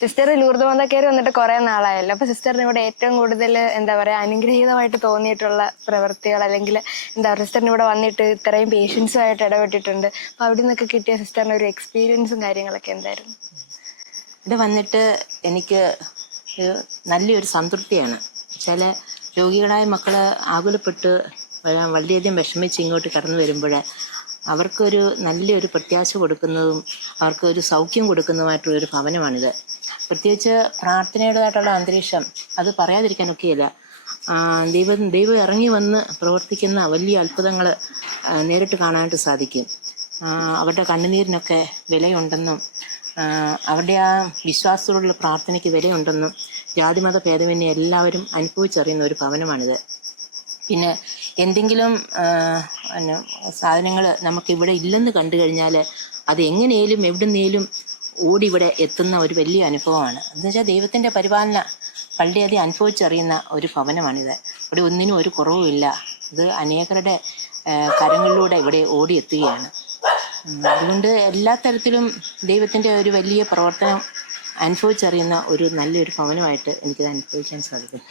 Sister Lourdes മാതാക്കയറി വന്നിട്ട് കുറെ നാളായല്ലോ. അപ്പൊ സിസ്റ്ററിന് ഇവിടെ ഏറ്റവും കൂടുതൽ എന്താ പറയാ അനുഗ്രഹീതമായിട്ട് തോന്നിയിട്ടുള്ള പ്രവൃത്തികൾ, അല്ലെങ്കിൽ എന്താ പറയുക, സിസ്റ്ററിന് ഇവിടെ വന്നിട്ട് ഇത്രയും പേഷ്യൻസുമായിട്ട് ഇടപെട്ടിട്ടുണ്ട്, അപ്പൊ അവിടെ നിന്നൊക്കെ കിട്ടിയ സിസ്റ്ററിന് ഒരു എക്സ്പീരിയൻസും കാര്യങ്ങളൊക്കെ എന്തായിരുന്നു? ഇവിടെ വന്നിട്ട് എനിക്ക് നല്ലൊരു സംതൃപ്തിയാണ്. ചില രോഗികളായ മക്കൾ ആകുലപ്പെട്ട് വളരെയധികം വിഷമിച്ച് ഇങ്ങോട്ട് കടന്നു വരുമ്പോൾ അവർക്കൊരു നല്ലൊരു പ്രത്യാശ കൊടുക്കുന്നതും അവർക്കൊരു സൗഖ്യം കൊടുക്കുന്നതുമായിട്ടുള്ളൊരു ഭവനമാണിത്. പ്രത്യേകിച്ച് പ്രാർത്ഥനയുടേതായിട്ടുള്ള അന്തരീക്ഷം അത് പറയാതിരിക്കാനൊക്കെയില്ല. ദൈവം ഇറങ്ങി വന്ന് പ്രവർത്തിക്കുന്ന വലിയ അത്ഭുതങ്ങൾ നേരിട്ട് കാണാനായിട്ട് സാധിക്കും. അവരുടെ കണ്ണുനീരിനൊക്കെ വിലയുണ്ടെന്നും അവരുടെ ആ വിശ്വാസത്തോടുള്ള പ്രാർത്ഥനയ്ക്ക് വിലയുണ്ടെന്നും ജാതിമത ഭേദമന്യേ എല്ലാവരും അനുഭവിച്ചറിയുന്ന ഒരു ഭവനമാണിത്. പിന്നെ എന്തെങ്കിലും സാധനങ്ങൾ നമുക്കിവിടെ ഇല്ലെന്ന് കണ്ടു കഴിഞ്ഞാൽ അത് എങ്ങനെയും എവിടുന്നേലും ഓടി ഇവിടെ എത്തുന്ന ഒരു വലിയ അനുഭവമാണ്. എന്നുവെച്ചാൽ ദൈവത്തിൻ്റെ പരിപാലന വളരെയധികം അനുഭവിച്ചറിയുന്ന ഒരു ഭവനമാണിത്. ഇവിടെ ഒന്നിനും ഒരു കുറവുമില്ല. ഇത് അനേകരുടെ കരങ്ങളിലൂടെ ഇവിടെ ഓടിയെത്തുകയാണ്. അതുകൊണ്ട് എല്ലാ തരത്തിലും ദൈവത്തിൻ്റെ ഒരു വലിയ പ്രവർത്തനം അനുഭവിച്ചറിയുന്ന ഒരു നല്ലൊരു ഭവനമായിട്ട് എനിക്കത് അനുഭവിക്കാൻ സാധിക്കും.